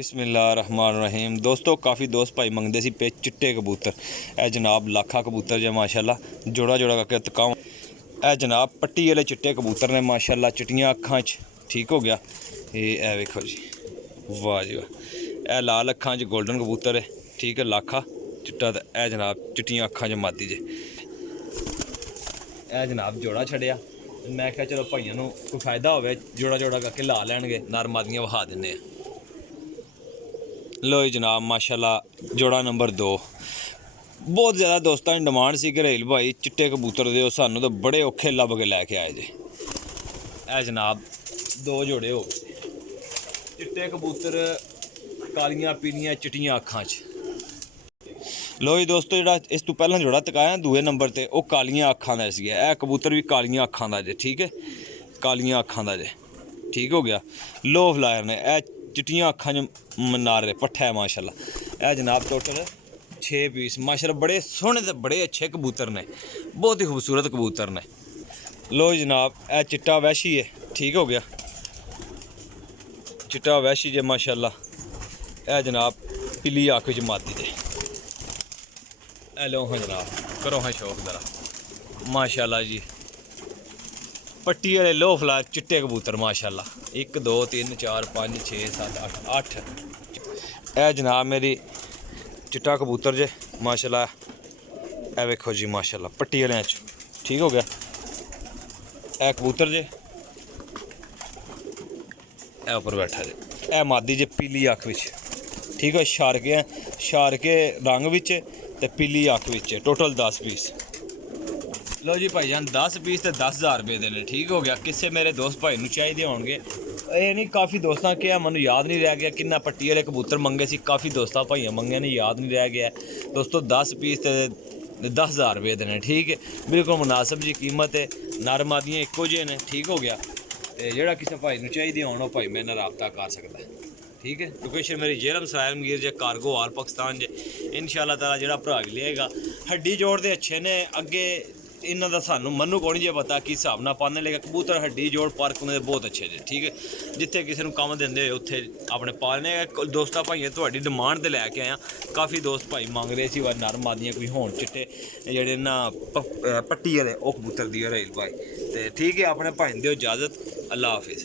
बिस्मिल्लाहिर्रहमानिर्रहीम। दोस्तों काफ़ी दोस्त भाई मंगते सी पे चिट्टे कबूतर। ए जनाब लाखा कबूतर जे माशाल्लाह जोड़ा जोड़ा करके तकाऊं। ए जनाब पट्टी वाले चिट्टे कबूतर ने माशाल्लाह, चिट्टियां अखां च ठीक हो गया। ये वेखो जी, वाह जी वाह। ए लाल अखां च गोल्डन कबूतर है, ठीक है, लाखा चिट्टा। ते ए जनाब चिट्टियां अखां च मादी जे। ए जनाब जोड़ा छड़िया, मैं क्या चलो भाइयों नूं कोई फायदा होवे, जोड़ा जोड़ा करके ला लैणगे, नर मादियां वहा दिन्ने आ। लो जी जनाब माशाल्लाह जोड़ा नंबर 2। बहुत ज़्यादा दोस्तों की डिमांड सी घरेल भाई चिट्टे कबूतर दो, सानू तो बड़े औखे लभ के लैके आए जे। ए जनाब 2 जोड़े हो गए चिट्टे कबूतर, कालियां पीलियां चिट्टियां अखां च। लो जी दोस्तों जेह्ड़ा इस तो पहला जोड़ा तकाया दूए नंबर ते वो कालियां अखां दा सी। ए कबूतर भी कालियां अखां दा जे, ठीक है, कालियां अखां दा जे, ठीक हो गया। लो फ्लायर ने ए चिट्टियां अखां च नारे पट्ठा है माशाल्लाह। ए जनाब टोटल 6 पीस माशाल्लाह, बड़े सोहने ते बड़े अच्छे कबूतर ने, बहुत ही खूबसूरत कबूतर ने। लो जनाब ए चिट्टा वैशी है, ठीक हो गया, चिट्टा वैशी जे माशाल्लाह। ए जनाब पीली अख च मादी जे। ए लो हाँ जनाब, करो हाँ शौक जरा माशाल्लाह जी। पट्टी वाले लो फ्लायर चिट्टे कबूतर माशाल्लाह, 1 2 3 4 5 6 7 8 ए जनाब मेरी चिट्टा कबूतर जे माशाल्लाह। ए वेखो जी माशाल्लाह पट्टी वाले च, ठीक हो गया। ए कबूतर जे ए ऊपर बैठा जे। ए मादी जे पीली अख विच, ठीक है, शारके रंग विच ते पीली अख विच, टोटल 10 पीस। लो जी भाईजान 10 पीस तो 10,000 रुपये देने, ठीक हो गया। किसी मेरे दोस्त भाई नूं चाहिए होंगे, ये नहीं काफ़ी दोस्तों क्या मैं याद नहीं रह गया किन्ना पट्टी वाले कबूतर मंगे सी, काफ़ी दोस्तों भाइयों मंगे ने, याद नहीं रह गया दोस्तों। 10 पीस तो 10,000 रुपये देने, ठीक है, बिल्कुल मुनासिब जी कीमत है। नर मादियां इक्को जे ने, ठीक हो गया। तो जोड़ा किसी भाई नूं चाहिए होण भाई मेरे नाल राबता कर सकता है, ठीक है। लोकेशन मेरी जेहलम सरायल मीर जे, कारगो आल पाकिस्तान जे। इंशाअल्लाह ताला जेड़ा भरा भी लेगा। हड्डी जोड़ दे अच्छे ने, अगे इन्हों का सानू मनु को नहीं जे पता किस हिसाब नाल पाने, लेकिन कबूतर हड्डी जोड़ पार्क उन्होंने बहुत अच्छे जे, ठीक है। जिथे किसी को कम देंदे हो उत्थे अपने पालने। दोस्तां भाइयों तुहाडी डिमांड ते लैके आया, काफ़ी दोस्त भाई मंग रहे सी नर मादियां कोई होण चिट्टे जेहड़े ना पट्टी वाले, वो कबूतर दियो रहेल भाई। तो ठीक है, अपने भाई दियो इजाज़त, अल्लाह हाफिज़।